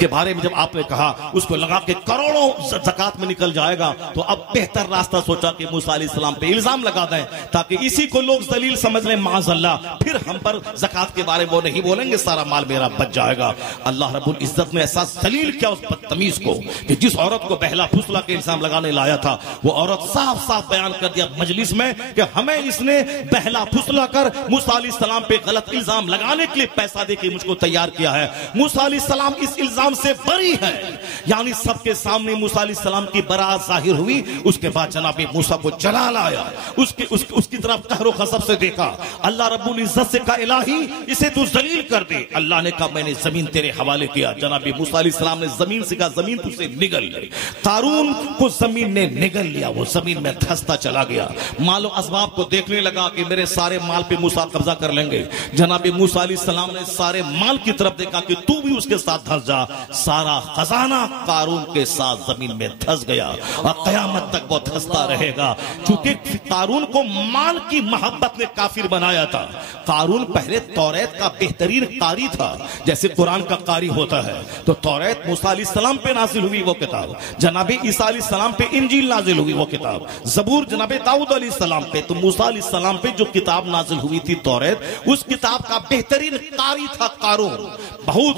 के बारे में जब आपने कहा उसको लगा के करोड़ों ज़कात में निकल जाएगा, तो अब बेहतर रास्ता सोचा कि मूसा अलैहिस्सलाम पे इल्जाम लगा दें ताकि इसी को लोग दलील समझ लें माज़अल्लाह, फिर हम पर ज़कात के बारे में वो नहीं बोलेंगे, सारा माल मेरा बच जाएगा। अल्लाह रब्बुल इज्जत ने ऐसा दलील किया उस बदतमीज को कि जिस औरत को बहला फुसला के इल्जाम लगाने लाया था, वो औरत साफ साफ बयान कर दिया मजलिस में कि हमें इसने बहला फुसला कर मूसा अलैहिस्सलाम पे गलत इल्जाम लगाने के लिए पैसा देके मुझको तैयार किया है। मूसा अलैहिस्सलाम इस इल्जाम से बरी है, यानी सबके सामने मूसा अलैहिस्सलाम की बरात जाहिर हुई। उसके बाद जनाब मूसा को जलाल आया, उसकी तरफ कहरो खसब से देखा। अल्लाह रब्बुल इज्जत से कहा इलाही इसे तू जलील कर दे। अल्लाह ने कहा मैंने जमीन तेरे हवाले किया। जनाब मूसा अलैहिस्सलाम ने जमीन से कहा जमीन तुझसे निगल ले। कारून को जमीन ने निगल लिया, वो जमीन में धंसता चला गया। मालो असबाब को देखने लगा कि मेरे सारे माल पे मूसा कब्जा कर लेंगे। जनाब मूसा अलैहिस्सलाम ने सारे माल की तरफ देखा कि तू भी उसके साथ धंस जा। सारा खजाना कारून के साथ जमीन में धंस गया और कयामत तक वो धंसता रहेगा, क्योंकि कारून को माल की मोहब्बत ने काफिर बनाया था। कारून पहले तौरात का बेहतरीन कारी था, जैसे कुरान का कारी होता है। तो तौरात मूसा अलैहिस्सलाम पे नाजिल हुई वो किताब, जनाब ईसा अलैहिस्सलाम पे इंजील नाजिल हुई वो किताब, जबूर जनाब दाऊद अलैहिस्सलाम पे। तो मूसा अलैहिस्सलाम पे जो किताब नाजिल हुई थी तौरात, उस किताब का बेहतरीन कारी था कारून। बहुत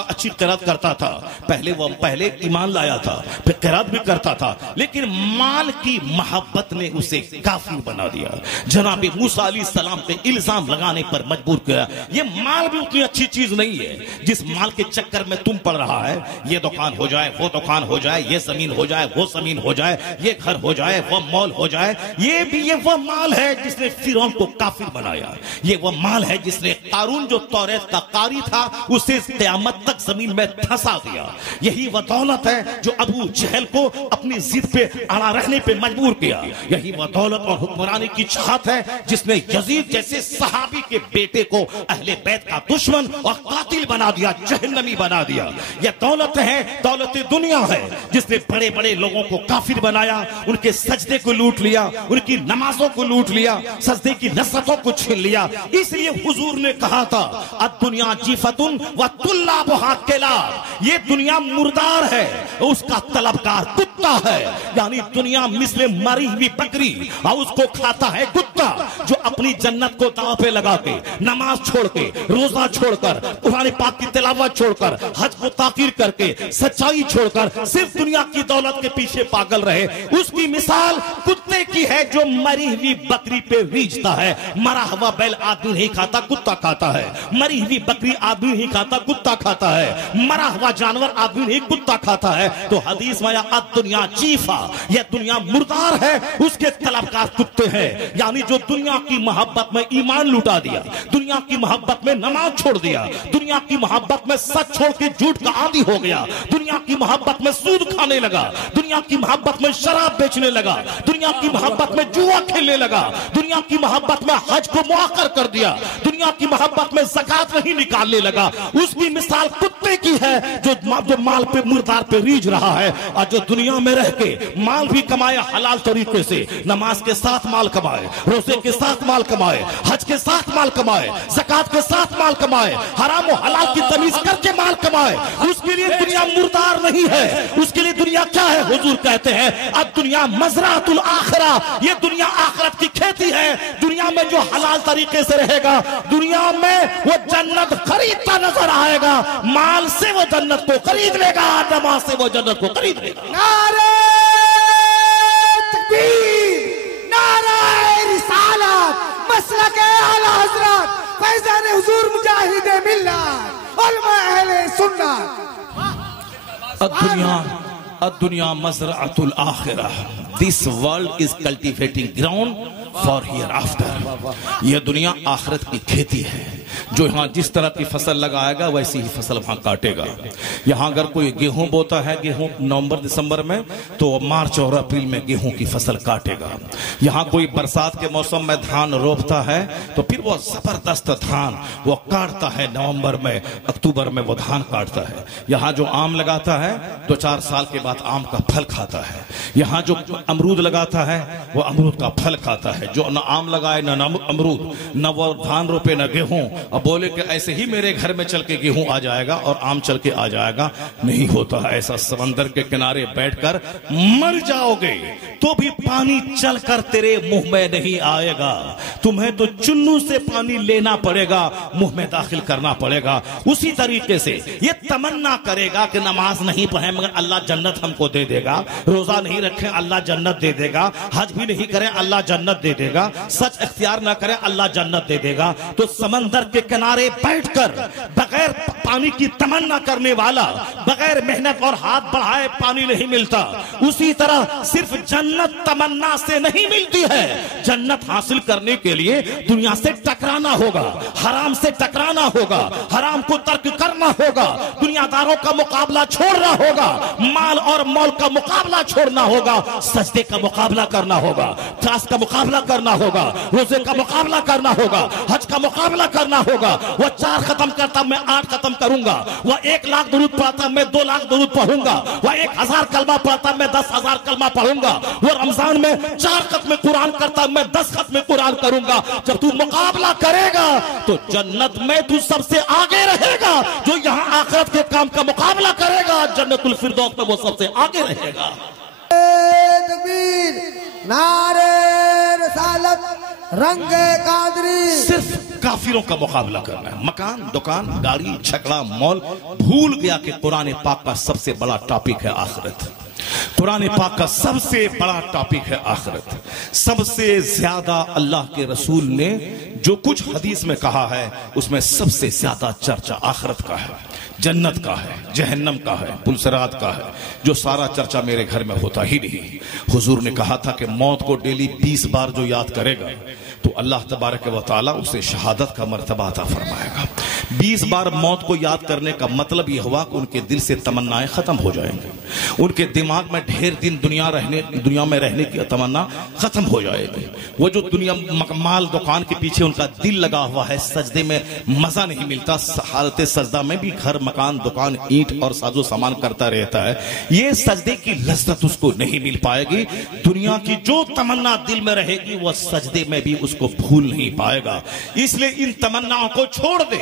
अच्छी किरात करता था। पहले ईमान लाया था, फिर किरात भी करता था, लेकिन माल की मोहब्बत ने उसे काफिर बना दिया। जनाब मूसा अलैहिस्सलाम पे इल्जाम लगाने पर मजबूर किया। ये माल भी उतनी अच्छी चीज नहीं है जिस माल के चक्कर में तुम पड़ रहा है। ये दुकान हो जाए, वो दुकान हो जाए, ये जमीन हो जाए, वो जमीन हो जाए, ये घर हो जाए, वो मॉल हो जाए। ये वो माल है जिसने फिरौन को काफिर बनाया। ये वो माल है जिसने कारून जो तौरात का कारी था उसे क़यामत तक जमीन में धंसा दिया। यही वह दौलत है जो अबू जहल को अपनी जिद पे अड़ा रहने पे मजबूर किया। यही वह दौलत और हुक्मरानी की चाहत है जिसने यजीद जैसे सहाबी के बेटे को अहले बैत का दुश्मन और कातिल बना दिया, जहन्नमी बना दिया। यह दौलत है, दौलत दुनिया है, जिसने बड़े बड़े लोगों को काफिर बनाया, उनके सजदे को लूट लिया, उनकी नमाजों को लूट लिया, सजदे की लज़्ज़तों को छीन लिया। इसलिए हुजूर ने कहा था अद-दुनिया जीफतुन व तुल्लाबुहा किलाब, ये दुनिया मुर्दार है, उसका तलबगार कुत्ता है। यानी दुनिया मिस्ले मरी हुई बकरी और उसको खाता है कुत्ता, जो अपनी जन्नत को दांव पे लगा के, नमाज छोड़ के, रोजा छोड़कर, कुरान पाक की तिलावत छोड़कर, हज को ताकीर करके, सच्चाई छोड़कर सिर्फ दुनिया की दौलत के पीछे पागल रहे, उसकी मिसाल कुत्ते की है जो मरी हुई बकरी पे रीझता है। मरा हुआ बैल आदमी नहीं खाता, कुत्ता खाता है। मरी हुई बकरी आदमी नहीं खाता, कुत्ता खाता है। मरा हुआ जानवर आदमी नहीं, कुत्ता खाता है। तो हदीस में दुनिया चीफा, यह दुनिया मुर्दार है, उसके तलबगार कुत्ते हैं। यानी जो दुनिया की मोहब्बत में ईमान लुटा दिया, दुनिया की मोहब्बत में नमाज छोड़ दिया, दुनिया की मोहब्बत में सच छोड़ के झूठ का आदी हो गया, दुनिया की मोहब्बत में सूद खाने लगा, दुनिया की मोहब्बत में शराब बेचने लगा, दुनिया की मोहब्बत में जुआ खेलने लगा, दुनिया की मोहब्बत में हज को मुआक्कर कर दिया, दुनिया की मोहब्बत में ज़कात नहीं निकालने लगा, उसकी मिसाल कुत्ते की है जो माल पे मुर्दार पे रीझ रहा है। और जो दुनिया में रह के माल भी कमाए हलाल तरीके से, नमाज के साथ माल कमाए, रोजे के साथ माल कमाए, हज के साथ माल कमाए, ज़कात के साथ माल कमाए, हराम और हलाल की तमीज करके माल कमाए, उसके लिए दुनिया मुर्दार नहीं है। उसके लिए दुनिया क्या है? हुजूर कहते हैं अब दुनिया मज़राअतुल आखिरा, ये दुनिया आखिरत की खेती है। दुनिया में जो हलाल तरीके से रहेगा, दुनिया में वो जन्नत खरीदता नजर आएगा। माल से वो जन्नत को खरीद लेगा, नमाज से वो जन्नत को खरीद लेगा। नारे तकबीर, नारे रिसालत, मसलक आला हज़रत फैज़ान हुजूर मुजाहिद मिल्लत उलमा अहले सुन्नत। दुनिया मज़राअतुल आखिरा, this world is cultivating ground for hereafter. यह दुनिया आखिरत की खेती है। जो यहाँ जिस तरह की फसल लगाएगा वैसी ही फसल वहां काटेगा। यहाँ अगर कोई गेहूं बोता है, गेहूं नवंबर दिसंबर में, तो मार्च और अप्रैल में गेहूं की फसल काटेगा। यहाँ कोई बरसात के मौसम में धान रोपता है, तो फिर वो जबरदस्त धान वो काटता है नवंबर में, अक्टूबर में वो धान काटता है। यहाँ जो आम लगाता है 2-4 साल के बाद आम का फल खाता है। यहाँ जो अमरूद लगाता है वो अमरूद का फल खाता है। जो न आम लगाए न अमरूद, न वो धान रोपे न गेहूं, और बोले कि ऐसे ही मेरे घर में चल के गेहूं आ जाएगा और आम चल के आ जाएगा। नहीं होता ऐसा। समंदर के किनारे बैठकर मर जाओगे तो भी पानी चलकर तेरे मुंह में नहीं आएगा। तुम्हें तो चुन्नू से पानी लेना पड़ेगा, मुंह में दाखिल करना पड़ेगा। उसी तरीके से ये तमन्ना करेगा कि नमाज नहीं पढ़े मगर अल्लाह जन्नत हमको दे देगा, रोजा नहीं रखे अल्लाह जन्नत दे देगा, हज भी नहीं करें अल्लाह जन्नत दे देगा, सच इख्तियार ना करें अल्लाह जन्नत दे देगा। तो समंदर के किनारे बैठकर बगैर पानी की तमन्ना करने वाला बगैर मेहनत और हाथ बढ़ाए पानी नहीं मिलता। उसी तरह सिर्फ जन्नत तमन्ना से नहीं मिलती है। जन्नत हासिल करने के लिए दुनिया से टकराना होगा, हराम से टकराना होगा, हराम को तर्क करना होगा, दुनियादारों का मुकाबला छोड़ना होगा, माल और मौल का मुकाबला छोड़ना होगा, सजदे का मुकाबला करना होगा, त्रास का मुकाबला करना होगा, रोजे का मुकाबला करना होगा, हज का मुकाबला करना होगा। वह 4 खत्म करता मैं 8 खत्म करूंगा, वह 1 लाख दुरूद पढ़ता मैं 2 लाख दुरूद पढ़ूंगा, वह 1000 कलमा पढ़ता मैं 10,000 कलमा पढ़ूंगा, वह रमजान में 4 खत्म कुरान करता मैं 10 खत्म कुरान करूंगा। जब तू मुकाबला करेगा तो जन्नत में तू सबसे आगे रहेगा। जो यहाँ आखिरत के काम का मुकाबला करेगा जन्नतुल फिरदौस में वो सबसे आगे रहेगा। तकबीर, नारे रिसालत, रंगे कादरी। सिर्फ काफिरों का मुकाबला करना है। मकान, दुकान, गाड़ी, छकड़ा, मॉल। भूल गया कि कुरान पाक का सबसे बड़ा टॉपिक है आखिरत। कुरान पाक का सबसे बड़ा टॉपिक है आखिरत। सबसे ज्यादा अल्लाह के रसूल ने जो कुछ हदीस में कहा है उसमें सबसे ज्यादा चर्चा आखिरत का है, जन्नत का है, जहन्नम का है, पुलसरात का है, जो सारा चर्चा मेरे घर में होता ही नहीं। हुजूर ने कहा था कि मौत को डेली 20 बार जो याद करेगा तो अल्लाह तबारक व तआला उसे शहादत का मर्तबा अता फरमाएगा। 20 बार मौत को याद करने का मतलब यह हुआ कि उनके दिल से तमन्नाएं खत्म हो जाएंगी, उनके दिमाग में ढेर दिन दुनिया में रहने की तमन्ना खत्म हो जाएगी। वो जो दुनिया माल दुकान के पीछे उनका दिल लगा हुआ है, सजदे में मजा नहीं मिलता, हालत सजदा में भी घर मकान दुकान ईंट और साजो सामान करता रहता है, ये सजदे की लज्जत उसको नहीं मिल पाएगी। दुनिया की जो तमन्ना दिल में रहेगी वह सजदे में भी उसको भूल नहीं पाएगा। इसलिए इन तमन्नाओं को छोड़ दे।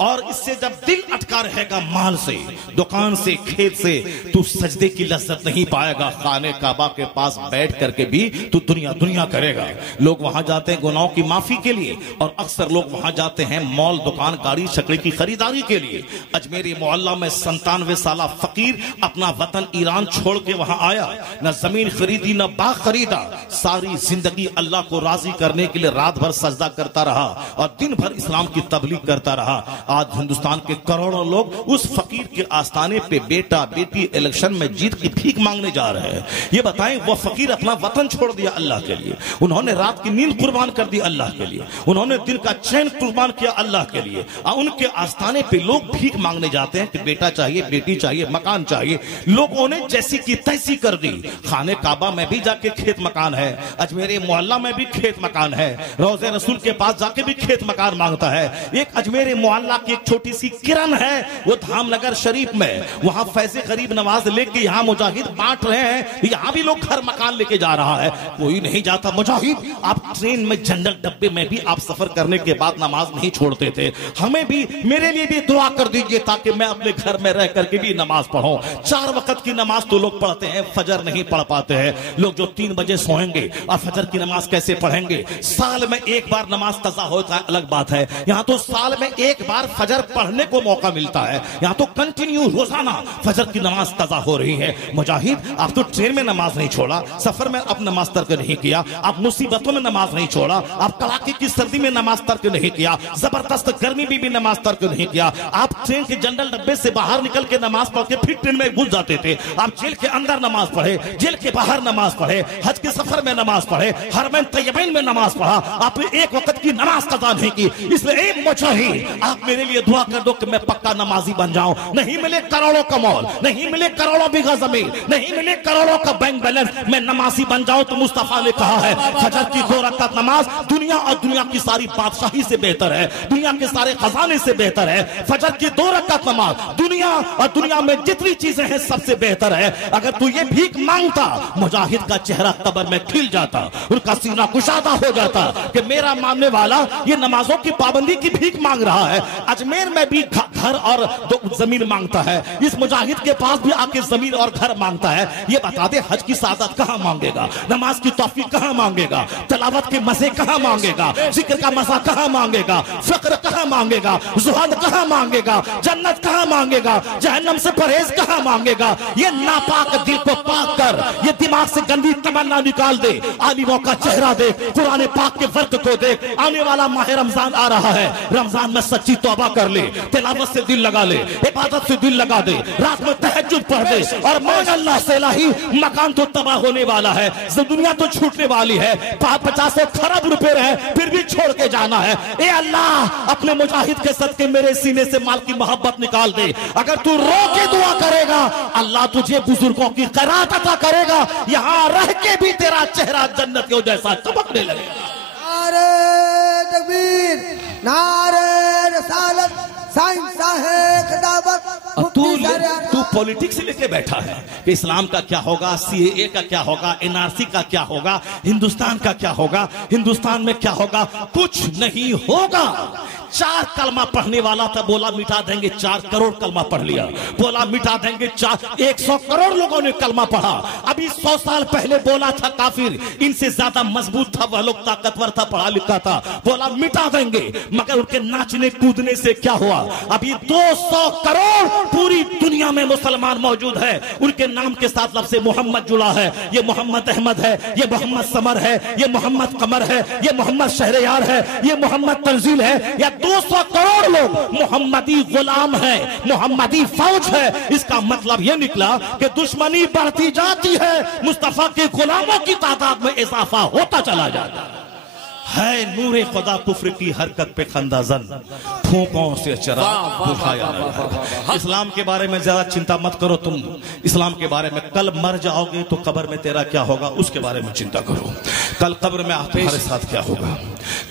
और इससे जब दिल अटका रहेगा माल से, दुकान से, खेत से, तू सजदे की लज्जत नहीं पाएगा। खाने काबा के पास बैठ करके भी तू दुनिया दुनिया करेगा। लोग वहां जाते हैं गुनाहों की माफी के लिए और अक्सर लोग वहां जाते हैं मॉल, दुकान, गाड़ी, छकड़े की खरीदारी के लिए। अजमेरी मोहल्ला में 97 साला फकीर अपना वतन ईरान छोड़ के वहां आया, न जमीन खरीदी न बाग खरीदा, सारी जिंदगी अल्लाह को राजी करने के लिए रात भर सजदा करता रहा और दिन भर इस्लाम की तबलीग करता रहा। आज हिंदुस्तान के करोड़ों लोग उस फकीर के आस्थाने पे बेटा बेटी इलेक्शन में जीत की भीख मांगने जा रहे हैं। ये बताएं, वो फकीर अपना वतन छोड़ दिया अल्लाह के लिए, उन्होंने रात की नींद कुर्बान कर दी अल्लाह के लिए, उन्होंने दिन का चैन कुर्बान किया अल्लाह के लिए। उनके आस्थाने पे लोग भीख मांगने जाते हैं कि बेटा चाहिए, बेटी चाहिए, मकान चाहिए। लोगों ने जैसी की तैसी कर दी। खाने काबा में भी जाके खेत मकान है, अजमेरी मोहल्ला में भी खेत मकान है, रोज़े रसूल के पास जाके भी खेत मकान मांगता है। एक अजमेरी मोहल्ला की एक छोटी सी किरण है, वो धामनगर शरीफ में, वहां फैज़े गरीब नवाज लेके यहाँ मुजाहिद बांट रहे हैं। यहाँ भी लोग घर मकान लेके जा रहा है, कोई नहीं जाता मुजाहिद। आप ट्रेन में जनरल डब्बे में भी आप सफर करने के बाद नमाज नहीं छोड़ते थे। हमें भी, मेरे लिए भी दुआ कर दीजिए ताकि मैं अपने घर में रह करके भी नमाज पढ़ूं। 4 वक्त की नमाज तो लोग पढ़ते हैं, फजर नहीं पढ़ पाते हैं। लोग जो 3 बजे सोएंगे और फजर की नमाज कैसे पढ़ेंगे? साल में एक बार नमाज कज़ा होता है, अलग बात है। यहाँ तो साल में एक बार फजर पढ़ने को मौका मिलता है, यहाँ तो कंटिन्यू रोजाना फजर की नमाज कज़ा हो रही है। मुजाहिद, आप तो ट्रेन में नमाज नहीं छोड़ा, सफर में आप नमाज तर्क नहीं किया, आप मुसीबतों में नमाज नहीं छोड़ा, आप कड़ाके की सर्दी में नमाज तर्क नहीं किया, जबरदस्त गर्मी में भी नमाज तर्क नहीं किया। आप ट्रेन के जनरल डब्बे से बाहर निकल के नमाज पढ़ के फिर ट्रेन में घुस जाते थे। आप जेल के अंदर नमाज पढ़े, जेल के बाहर नमाज पढ़े, हज के सफर में नमाज पढ़े, हरमैन तैयबैन में नमाज पढ़ा, आपने एक वक्त की नमाज कज़ा नहीं की। इसलिए मुजाहिद, आप मेरे मेरे लिए दुआ कर दो कि मैं पक्का नमाजी बन जाऊं। नहीं मिले करोड़ों का मॉल, नहीं मिले करोड़ों बीघा जमीन, नहीं मिले करोड़ों का बैंक बैलेंस, मैं नमाजी बन जाऊं तो मुस्तफा ने कहा है फजर की 2 रकात नमाज दुनिया और दुनिया की सारी बादशाही से बेहतर है, दुनिया के सारे खजाने से बेहतर है। फजर की 2 रकात नमाज दुनिया और दुनिया में जितनी चीजें हैं सबसे बेहतर है। अगर तू ये भीख मांगता, मुजाहिद का चेहरा कब्र में खिल जाता, उनका सीना कुशादा हो जाता कि मेरा मानने वाला ये नमाजों की पाबंदी की भीख मांग रहा है, अजमेर में भी घर और जमीन मांगता है, इस मुजाहिद के पास भी आके जमीन और घर मांगता है। ये बता दे हज की सादत कहां मांगेगा, नमाज की तौफीक कहां मांगेगा, तलावत के मजे कहां मांगेगा, जिक्र का मजा कहां मांगेगा, फक्र कहां मांगेगा, जुहद कहां मांगेगा, जन्नत कहां मांगेगा, जहन्नम से परहेज कहां मांगेगा। ये नापाक दिल को पाक कर, ये दिमाग से गंदी तमन्ना निकाल दे, आलिमों का चेहरा देख, कुरान पाक के वर्क को देख। आने वाला माह रमजान आ रहा है, रमजान में सच्ची तौबा कर ले, तिलावत से दिल लगा ले, इबादत से दिल लगा दे, रात में तहज्जुद पढ़ दे और मान अल्लाह से इलाही मकान तो तबाह होने वाला है, दुनिया तो छूटने वाली है, 50 खरब रुपए रहे फिर भी छोड़ के जाना है। ए अल्लाह अपने मुजाहिद के सदके मेरे सीने से माल की मोहब्बत निकाल दे। अगर तू रो के दुआ करेगा अल्लाह तुझे बुजुर्गों की खैरात अता करेगा, यहां रह के भी तेरा चेहरा जन्नत के जैसा चमकने लगेगा। नारे तकबीर, नारे रसालत, तू पॉलिटिक्स लेके बैठा है कि इस्लाम का क्या होगा, सीएए का क्या होगा, एनआरसी का क्या होगा, हिंदुस्तान का क्या होगा, हिंदुस्तान में क्या होगा, कुछ नहीं होगा। 4 कलमा पढ़ने वाला था, बोला मिटा देंगे, 4 करोड़ कलमा पढ़ लिया, बोला मिटा देंगे 100 करोड़ लोगों ने कलमा पढ़ा। अभी 100 साल पहले बोला था काफिर, इनसे ज्यादा मजबूत था, वह लोग ताकतवर था, पढ़ा लिखा था, बोला मिटा देंगे, मगर उनके नाचने कूदने से क्या हुआ। अभी 200 करोड़ पूरी दुनिया में मुसलमान मौजूद है, उनके नाम के साथ लफ्ज़ मोहम्मद जुड़ा है। ये मोहम्मद अहमद है, ये मोहम्मद समर है, ये मोहम्मद कमर है, ये मोहम्मद शहरयार है, ये मोहम्मद तंजील है। या 200 करोड़ लोग मोहम्मदी गुलाम है, मोहम्मदी फौज है। इसका मतलब यह निकला कि दुश्मनी बढ़ती जाती है, मुस्तफा के गुलामों की तादाद में इजाफा होता चला जाता है। नूरे खुदा कुफ्र की हरकत पे खंदाजन, फूंकों से चरा बुझाया नहीं। इस्लाम के बारे में ज्यादा चिंता मत करो तुम, इस्लाम के बारे में कल मर जाओगे तो कब्र में तेरा क्या होगा उसके बारे में चिंता करो। कल कब्र में तुम्हारे साथ क्या होगा,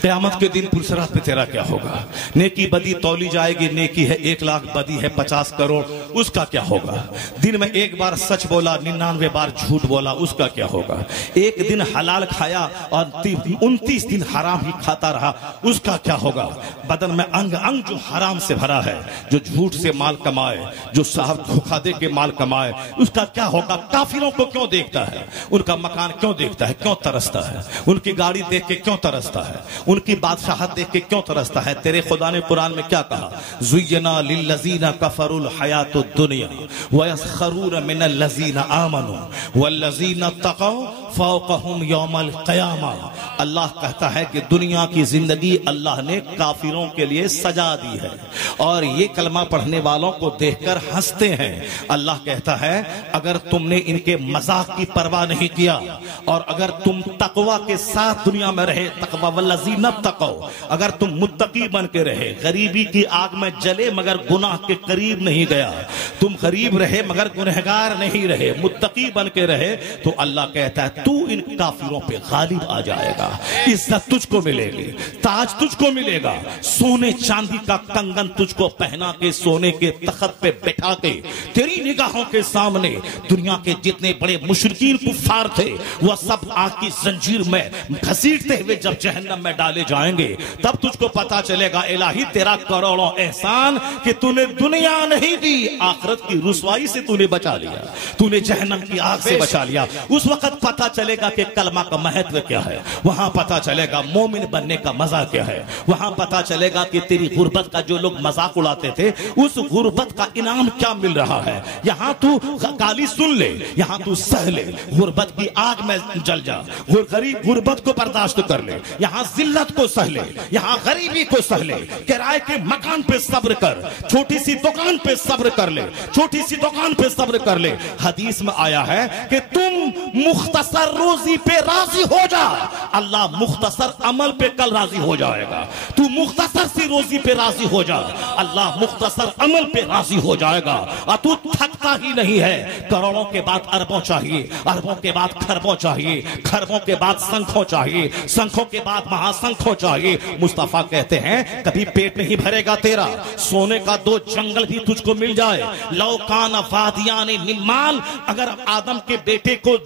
क़यामत के दिन पुरसरात पे तेरा क्या होगा। नेकी बदी तौली जाएगी, नेकी है 1 लाख, बदी है 50 करोड़, उसका क्या होगा। दिन में 1 बार सच बोला, 99 बार झूठ बोला, उसका क्या होगा। एक दिन हलाल खाया और 29 दिन हराम ही खाता रहा, उसका क्या होगा। बदन में अंग अंग जो हराम से भरा है, जो झूठ से माल कमाए, जो साहब धोखा दे के माल कमाए, उसका क्या होगा। काफिरों को क्यों देखता है, उनका मकान क्यों देखता है, क्यों तरसता है, उनकी गाड़ी देख के क्यों तरसता है, उनकी बादशाहत देख के क्यों तरसता है। तेरे खुदा ने कुरान में क्या कहा, ज़ुय्यना लिल्लज़ीना कफ़रुल हयातुद दुनिया व यस्खरून मिनल लज़ीना आमनू वल्लज़ीना तक़ौ फ़ौक़हुम यौमल क़यामा। अल्लाह कहता है कि दुनिया की जिंदगी अल्लाह ने काफिरों के लिए सजा दी है और ये कलमा पढ़ने वालों को देखकर हंसते हैं। अल्लाह कहता है अगर तुमने इनके मजाक की परवाह नहीं किया और अगर तुम तकवा के साथ दुनिया में रहे, तकवा वल्लज़ीना तक़ौ, अगर तुम मुत्तकी बन के रहे, गरीबी की आग में जले मगर गुनाह के करीब नहीं गया, तुम गरीब रहे मगर गुनहगार नहीं रहे, मुत्तकी बन के रहे, तो अल्लाह कहता है तू इन काफिरों पे गालिब आ जाएगा। इज्जत तुझको मिलेगी, ताज तुझको मिलेगा, सोने चांदी का कंगन तुझको पहना के सोने के तख्त पे बैठा के तेरी निगाहों के सामने दुनिया के जितने बड़े मुशरिकीन कुफ्फार थे वह सब आग की जंजीर में घसीटते हुए जब जहन्नम में डाले जाएंगे, तब तुझको पता चलेगा इलाही तेरा करोड़ों एहसान कि तूने दुनिया नहीं दी, आखिरत की रुसवाई से तूने बचा लिया, तूने जहन्नम की आग से बचा लिया। उस वक्त पता चलेगा कि कलमा का महत्व क्या है, वहां पता चलेगा मोमिन बनने का मजा क्या है, वहां पता चलेगा कि तेरी गुर्बत का जो लोग मजाक उड़ाते थे उस गुर्बत का इनाम क्या मिल रहा है। यहां तू गाली सुन ले, यहां तू सह ले, गुर्बत की आग में जल जा, गरीब गुर्बत को बर्दाश्त कर ले, यहां जिल्लत को सहले, यहाँ गरीबी को सहले, किराए के मकान पे सब्र कर, छोटी सी दुकान पे सब्र कर ले, छोटी सी दुकान पे सब्र कर ले। हदीस में आया है कि तुम मुख्तसर रोजी पे राजी हो जा, अल्लाह मुख्तसर अमल पे कल राजी हो जाएगा। तू मुख्तसर सी रोजी पे राजी हो जा, अल्लाह मुख्तसर अमल पे राजी हो जाएगा। और तू थकता ही नहीं है, करोड़ों के बाद अरबों चाहिए, अरबों के बाद खरबों चाहिए, खरबों के बाद संखों चाहिए, संखों के बाद महासंखों चाहिए। मुस्तफा कहते हैं कभी पेट नहीं भरेगा तेरा, सोने का 2 जंगल भी तुझको मिल जाए, लौकान वादियाने मिन माल, अगर आदम के बेटे को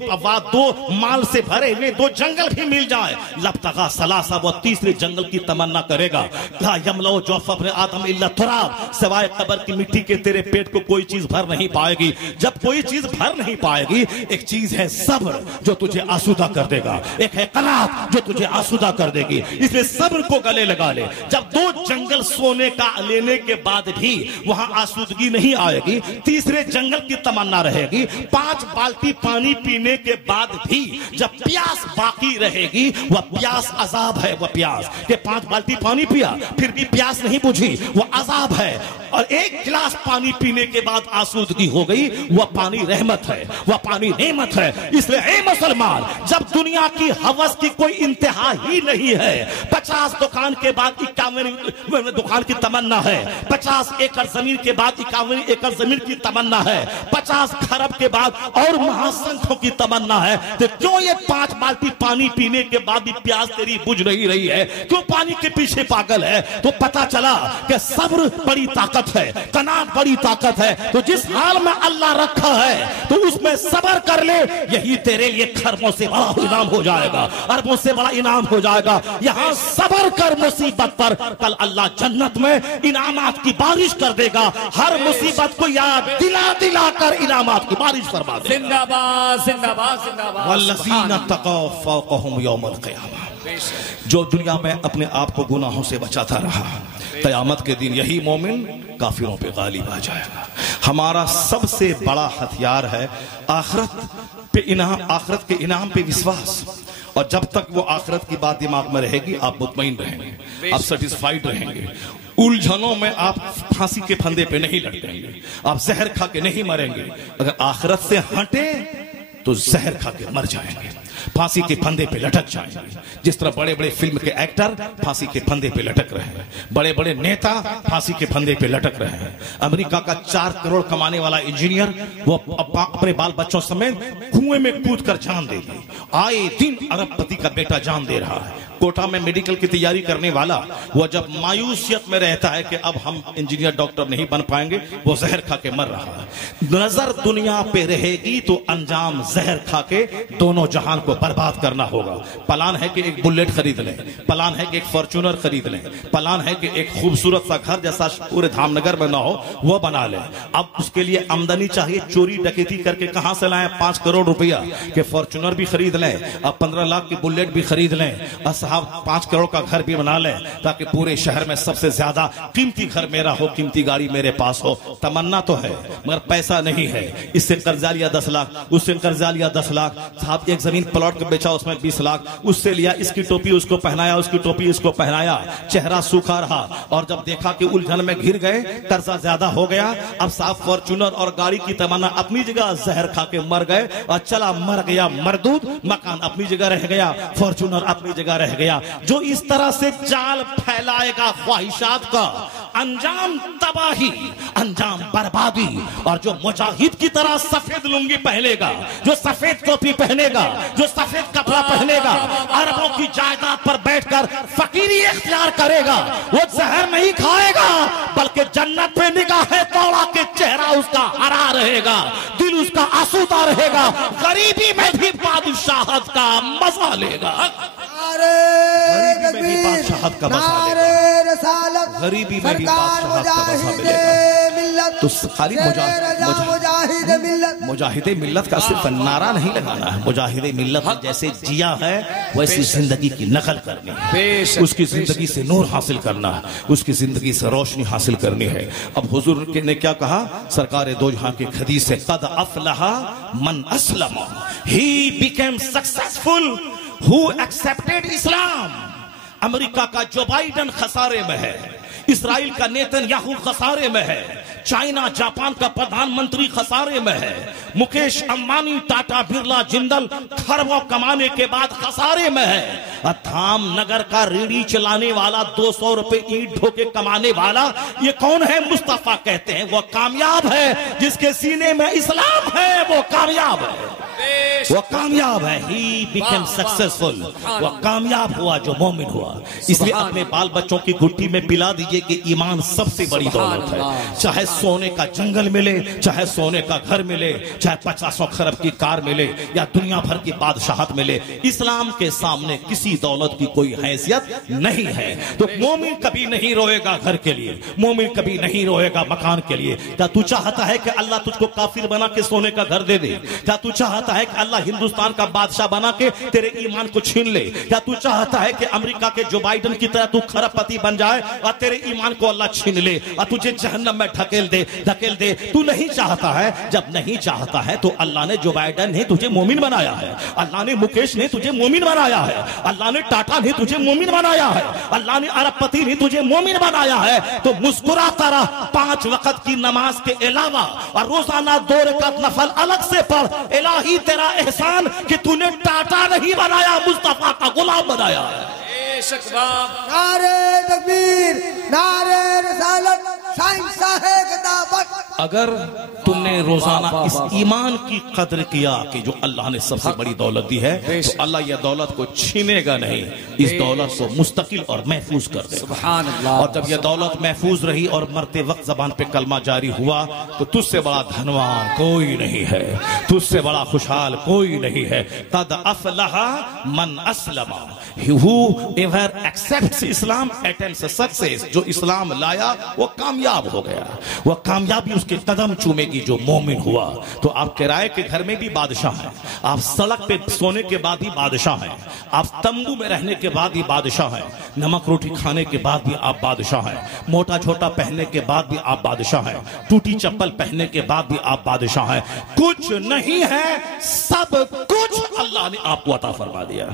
2 माल से भरे हुए 2 जंगल भी मिल जाए, लबतगा सलासा, वो तीसरे जंगल की तमन्ना करेगा। ला यमलो जौफ अपने आदम इल्ला तुराब, सिवाय कब्र की मिट्टी के तेरे पेट को कोई चीज भर नहीं पाएगी। जब कोई चीज भर नहीं पाएगी, एक चीज है सब्र जो तुझे आसूदा कर देगा, एक है कनात जो तुझे आसूदा कर देगी। इसलिए सब्र को गले लगा ले। जब 2 जंगल सोने का लेने के बाद भी वहां आसूदगी नहीं आएगी, तीसरे जंगल की तमन्ना रहेगी। 5 बाल्टी पानी पीने के बाद भी जब प्यास बाकी रहेगी, वह प्यास अजाब है। वह प्यास के 5 बाल्टी पानी पिया फिर भी प्यास नहीं बुझी, वह अजाब है। और 1 गिलास पानी पीने के बाद आसूदगी हो गई, वह पानी रहमत है, वह पानी नेमत है। इसलिए ए मुसलमान, जब दुनिया की हवस की कोई इंतहा ही नहीं है, 50 दुकान के बाद 51 दुकान की तमन्ना है, 50 एकड़ जमीन के बाद 51 एकड़ जमीन की तमन्ना है, 50 खरब के बाद और महासंखों की तमन्ना है, तो क्यों ये 5 बाल्टी पानी पीने के बाद भी प्यास तेरी बुझ नहीं रही है? क्यों पानी के पीछे पागल है? तो पता चला कि सब्र बड़ी ताकत है, कनात बड़ी ताकत है। तो जिस हाल में अल्लाह रखा है तो उसमें सब्र कर ले, यही तेरे लिए खरबों से बड़ा इनाम हो जाएगा, अरबों से बड़ा इनाम हो जाएगा। यहाँ सब्र कर मुसीबत पर, कल अल्लाह जन्नत में इनामात की बारिश कर देगा। हर मुसीबत को याद दिला दिला कर इनामात की बारिश फरमा देगा। जिंदाबाद जिंदाबाद जिंदाबाद। वल्लज़ीना तक़ौ फ़ौक़हुम यौमल क़ियामा, जो दुनिया में अपने आप को गुनाहों से बचाता रहा, क़यामत के दिन यही मोमिन काफिरों पे गालिब आ जाएगा। हमारा सबसे बड़ा हथियार है आखिरत पे इनाम, आखिरत के इनाम पे विश्वास। और जब तक वो आखिरत की बात दिमाग में रहेगी, आप मुतमईन रहेंगे, आप सेटिस्फाइड रहेंगे। उलझनों में आप फांसी के फंदे पे नहीं लटकेंगे, आप जहर खा के नहीं मरेंगे। अगर आखिरत से हटे तो जहर खा के मर जाएंगे, फांसी के फंदे पे लटक जाएंगे। जिस तरह बड़े बड़े फिल्म के एक्टर फांसी के फंदे पे लटक रहे हैं, बड़े बड़े नेता फांसी के फंदे पे लटक रहे हैं। अमेरिका का 4 करोड़ कमाने वाला इंजीनियर, वो अपने बाल बच्चों समेत कुएं में कूद कर जान दे दी। आए दिन अरबपति का बेटा जान दे रहा है। कोटा में मेडिकल की तैयारी करने वाला, वो जब मायूसियत में रहता है कि अब हम इंजीनियर डॉक्टर नहीं बन पाएंगे, वो जहर खा के मर रहा है। नजर दुनिया पे रहेगी तो अंजाम जहर खा के दोनों जहान को बर्बाद करना होगा। प्लान है कि एक बुलेट खरीद लें, प्लान है कि एक फॉर्च्यूनर खरीद लें, प्लान है कि एक खूबसूरत सा घर जैसा पूरे धामनगर में ना हो वो बना लें। अब उसके लिए आमदनी चाहिए, चोरी डकैती करके कहां से लाएं? 5 करोड़ रुपया के फॉर्च्यूनर भी खरीद लें, अब 15 लाख की बुलेट भी खरीद लें, और साहब 5 करोड़ का घर भी बना लें, ताकि पूरे शहर में सबसे ज्यादा कीमती घर मेरा हो, कीमती गाड़ी मेरे पास हो। तमन्ना तो है मगर पैसा नहीं है। इससे कर्जा लिया 10 लाख, उससे कर्जा लिया 10 लाख, साहब एक जमीन प्लॉट को बेचा उसमें 20 लाख, उससे लिया, इसकी टोपी उसको पहनाया, उसकी टोपी इसको पहनाया, चेहरा सूखा रहा। और जब देखा कि उलझन में घिर गए, कर्जा ज्यादा हो गया, अब साहब फॉर्च्यूनर और गाड़ी की तमन्ना अपनी जगह, जहर खा के मर गए और चला मर गया मरदूद। मकान अपनी जगह रह गया, फॉर्च्यूनर अपनी जगह रह गया। जो इस तरह से जाल फैलाएगा ख्वाहिशात का, अंजाम तबाही, अंजाम बर्बादी। और जो मुजाहिद की तरह सफेद लुंगी पहनेगा, जो सफेद टोपी पहनेगा, जो सफेद कपड़ा पहनेगा, अरबों की जायदाद पर बैठकर फकीरी इख्तियार करेगा, वो जहर नहीं खाएगा, बल्कि जन्नत पे निगाहें दौड़ा के चेहरा उसका हरा रहेगा, दिल उसका आसूदा रहेगा, गरीबी में भी बादशाहत का मजा लेगा। गरीबी में भी बादशाहत का मजा लेगा, गरीबी में भी बादशाहत का मजा मिलेगा। तो खाली मुजाहिदे मिल्लत का सिर्फ नारा नहीं लगाना है, मुजाहिदे मिल्लत जैसे जिया है वैसी जिंदगी की नकल करनी है, उसकी जिंदगी से नूर हासिल करना है, उसकी जिंदगी से रोशनी हासिल करनी है। अब हुजूर ने क्या कहा? सरकार दो जहां की हदीस से, कद अफलहा मन Aslam, he became successful who accepted Islam. America का जो बाइडन खसारे में है, इसराइल का नेतन्याहू खसारे में है, चाइना जापान का प्रधानमंत्री खसारे में है, मुकेश अंबानी टाटा बिरला जिंदल खरबों कमाने के बाद खसारे में है, धाम नगर का रेडी चलाने वाला 200 रुपए ईंट ढोके कमाने वाला ये कौन है? मुस्तफा कहते हैं वो कामयाब है जिसके सीने में इस्लाम है, वो कामयाब है, वो कामयाब है। ही बिकेम सक्सेसफुल, वो कामयाब हुआ जो मोमिन हुआ। इसलिए अपने बाल बच्चों की घुट्टी में पिला दीजिए कि ईमान सबसे बड़ी दौलत है। चाहे सोने का जंगल मिले, चाहे सोने का घर मिले, चाहे 50 खरब की कार मिले या दुनिया भर की बादशाहत मिले, इस्लाम के सामने किसी दौलत की कोई हैसियत नहीं है। तो मोमिन कभी नहीं रोएगा घर के लिए, मोमिन कभी नहीं रोएगा मकान के लिए। क्या तू चाहता है कि अल्लाह तुझको काफिर बना के सोने का घर दे दे? क्या तू चाहता है कि अल्लाह हिंदुस्तान का बादशाह बना के तेरे ईमान को छीन ले? क्या तू चाहता है कि अमेरिका के जो बाइडन की तरह तू खरबपति बन जाए और तेरे ईमान को अल्लाह छीन ले और तुझे जहन्नम में ढकेल दे? तू नहीं चाहता है। जब नहीं चाहता है तो अल्लाह ने जो बाइडन ने तुझे मोमिन बनाया है, अल्लाह ने मुकेश ने तुझे मोमिन बनाया है, अल्लाह ने टाटा ने तुझे मोमिन बनाया है, अल्लाह ने अरबपति ने तुझे मोमिन बनाया है। तो मुस्कुराता रह 5 वक्त की नमाज के अलावा और रोजाना 2 रकात नफल अलग से पढ़। इलाही तेरा एहसान कि तूने टाटा नहीं बनाया, मुस्तफा का गुलाम बनाया है। नारे तकबीर, नारे रिसालत, शाहंशाह खिताबत। अगर तुमने रोजाना इस ईमान की कदर किया कि जो अल्लाह ने सबसे बड़ी दौलत दी है, तो अल्लाह यह दौलत को छीनेगा नहीं, इस दौलत को मुस्तकिल और महफूज कर देगा। और जब यह दौलत महफूज रही और मरते वक्त जबान पे कलमा जारी हुआ, तो तुझसे बड़ा धनवान कोई नहीं है, तुझसे बड़ा खुशहाल कोई नहीं है। कद अफलहा मन अस्लमा, whoever accepts Islam attains success। जो इस्लाम लाया वो कामयाब हो गया, वो कामयाबी उसके कदम चूमेगी जो मोमिन हुआ। तो आप किराए के घर में भी बादशाह हैं, आप सड़क पे सोने के बाद ही बादशाह हैं, आप तंबू में रहने के बाद ही बादशाह हैं, नमक रोटी खाने के बाद भी आप बादशाह हैं, मोटा छोटा पहनने के बाद भी आप बादशाह हैं, टूटी चप्पल पहनने के बाद भी आप बादशाह हैं। कुछ नहीं है, सब कुछ अल्लाह ने आपको अता फरमा दिया।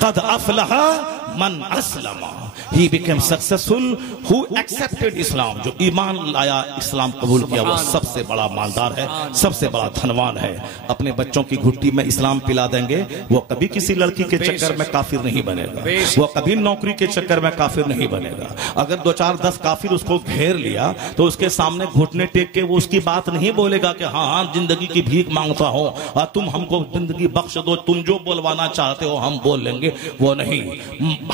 कद अफलहा मन अस्लमा, he became successful who accepted Islam। जो ईमान लाया, इस्लाम कबूल किया, वो सबसे बड़ा मालदार है, सबसे बड़ा धनवान है। अपने बच्चों की घुट्टी में इस्लाम पिला देंगे, वो कभी किसी लड़की के चक्कर में काफिर नहीं बनेगा, वो कभी नौकरी के चक्कर में काफिर नहीं बनेगा। अगर 2 4 10 काफिर उसको घेर लिया तो उसके सामने घुटने टेक के वो उसकी बात नहीं बोलेगा कि हाँ हाँ जिंदगी की भीख मांगता हो और तुम हमको जिंदगी बख्श दो, तुम जो बोलवाना चाहते हो हम बोल लेंगे, वो नहीं।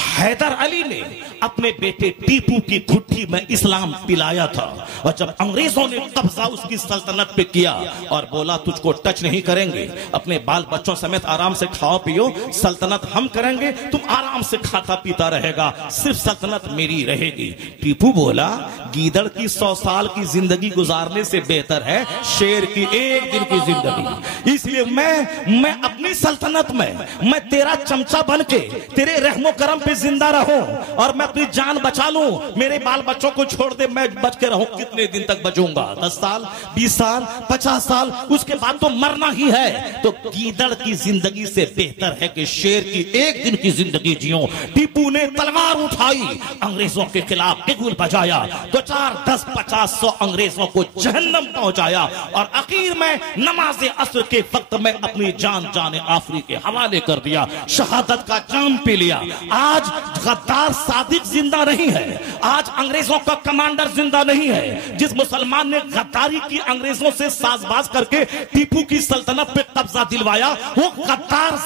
हैदर अली ने अपने बेटे टीपू की घुट्टी में इस्लाम पिलाया था, और जब अंग्रेजों ने कब्जा उसकी सल्तनत पे किया और बोला तुझको टच नहीं करेंगे, अपने बाल बच्चों समेत आराम से खाओ पियो, सल्तनत हम करेंगे, तुम आराम से खाता पीता रहेगा, सिर्फ सल्तनत मेरी रहेगी। टीपू बोला गीदड़ की 100 साल की जिंदगी गुजारने से बेहतर है शेर की 1 दिन की जिंदगी। इसलिए मैं अपनी सल्तनत में मैं तेरा चमचा बन के तेरे रहमो करम पे जिंदा रहूं और मैं अपनी जान बचा लूं, मेरे बाल बच्चों को छोड़ दे, मैं बच के रहूं। कितने दिन तक बचूंगा? 10 साल, 20 साल, 50 साल, उसके बाद तो मरना ही है। तो गीदड़ की जिंदगी से बेहतर है कि शेर की 1 दिन की जिंदगी जियो। टीपू ने तलवार उठाई, अंग्रेजों के खिलाफ बिगुल बजाया, 2 4 10 50 100 अंग्रेजों को जहन्नम पहुंचाया और आखिर में नमाज असर के वक्त में अपनी जान जाने आफरी के हवाले कर दिया, शहादत का जाम पी लिया। आज गद्दार सादिक जिंदा नहीं है, आज अंग्रेजों का कमांडर जिंदा नहीं है। जिस मुसलमान ने गद्दारी की, अंग्रेजों से साजबाज करके टीपू की सल्तनत पे कब्जा दिलवाया, वो गद्दार